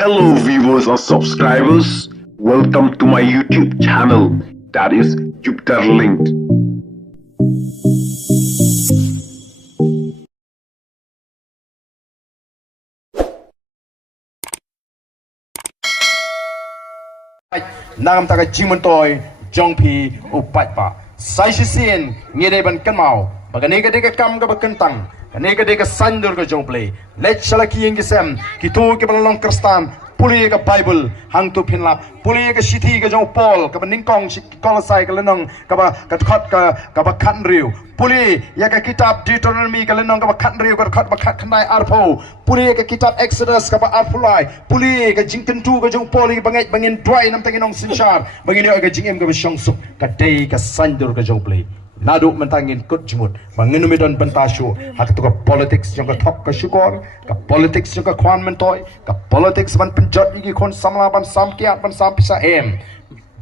Hello viewers or subscribers, welcome to my YouTube channel, that is Jupiter Linked. Nagam taga jimuntoy jongpi upat pa sai sisien ngede ban kanmau bagane ka deka kam ka bakentang kane ka deka sandur ka jongplay let shalaki ingisem kitu ke balong kristan puli ka bible hang tu phinlap puli ka sithi ka jong paul ka ningkong kolosai ka lenong ka ba ka khot ka ba khan riu puli ya ka kitab deuteronomy ka lenong ka ba khan riu ka khot ba khat khanai arpo puli ka kitab exodus ka ba arpulai puli ka jingken tu ka jong paul ka bangai bangin dry nam tanginong sinchar bangin ka jingem ka ba syong sup ka dei ka sandur ka jong play nadu mentangin kut jemut manginumidon pentasyo hak tu ka politics yang ka thok ka syukor ka politics yang ka khwan mentoy ka politics ban penjot igi khon samla ban samkiat ban sampisa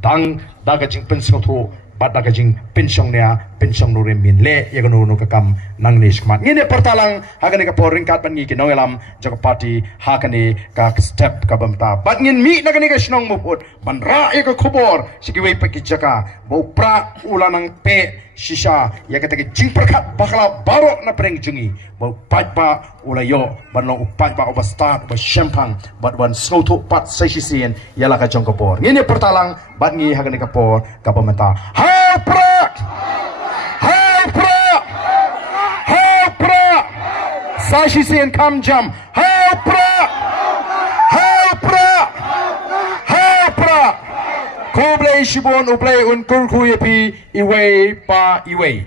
dang daga jing pensong thu bat daga jing pensong nia pensong no remin le ya no ka kam nang nish kmat ngine pertalang hakane ka poring kat ban ngi ki nongelam jaka party hakane ka step ka bamta bat ngin mi nagane ka snong muput ban ra ya ka khobor sikiwei peki jaka bo pra ulanang pe shisha ya kata ke jing perkat bakala barok na preng jungi bau pat ba ulayo banong upat ba obastat ba champagne bat wan snoto pat sesien yala ka jong kapor ngene pertalang bat ngi hagane kapor ka pementa ha sesien kam jam Kublai shibon uplay un kurku yepi iway pa iway.